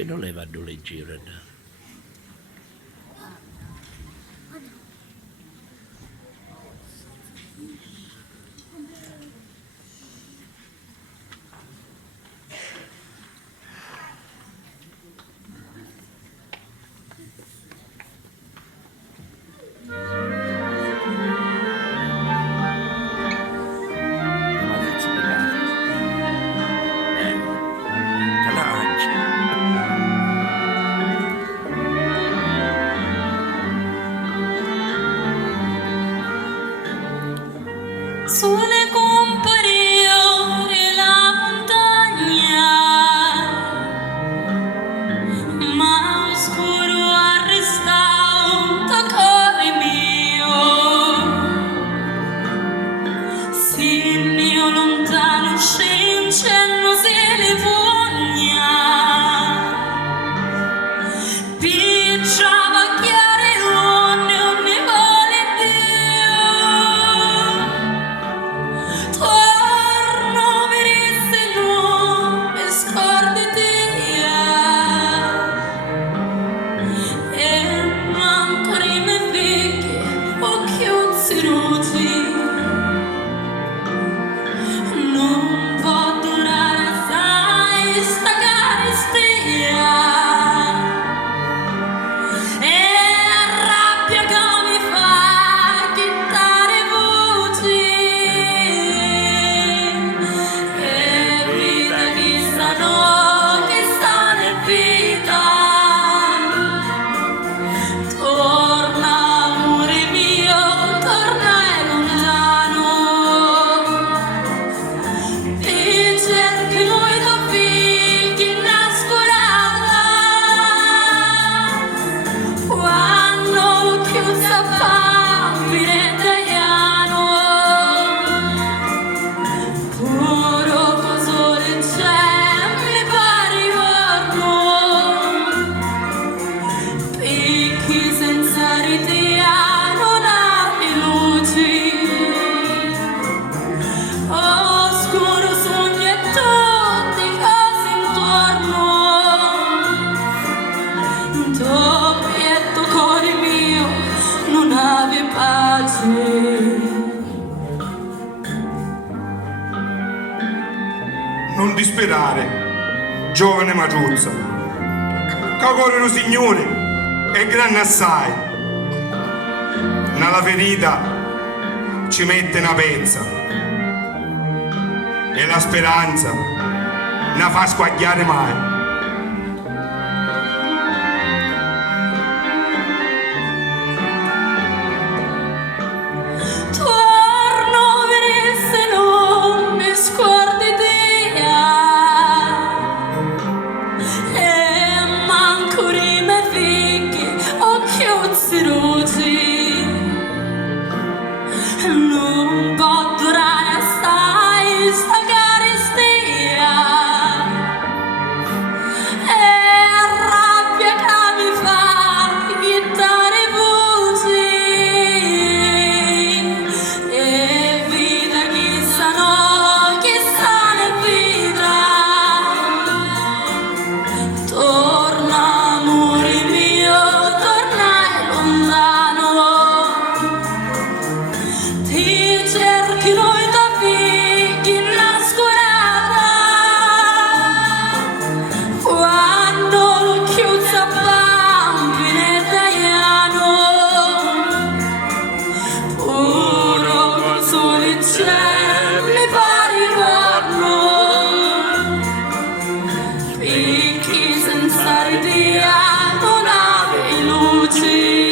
che non le vanno leggere. Sole compariore la montagna, ma oscuro arrestato cuore mio, sì il mio lontano scencello se ne fogna, picciava chiare onne ogni vole Dio. Torno verisse nuove scorditi e manco rime vecchie occhiuzzi ruti non può durare assai sta carestia e rabbia che mi fa chittare voci. Torna amore mio, torna lontano, ti cerchi lui tuoi figli nascolata, quando chiusa famine italiano, puro cosore c'è, mi pare giorno. Picchi senza ritia non hai luci, oscuro sogno e tutti cose intorno, doppietto cuore mio non ave pace. Non disperare, giovane Magiuzza, che lo Signore è grande assai. Nella ferita ci mette una pezza e la speranza non fa squagliare mai. Torno verisse non mi scordi dia e manco rime figli occhiuzzi ruti non può durare assai sta carestia e rabbia che mi fa chittare voci e vita chissà no, chissà ne vita. Torna amore mio, torna lontano, ti cerchi noi da figli nascolata, quando lo chiusa bambine italiano, puro sole c'è, mi pare giorno, picchi senza ridia non ave luci.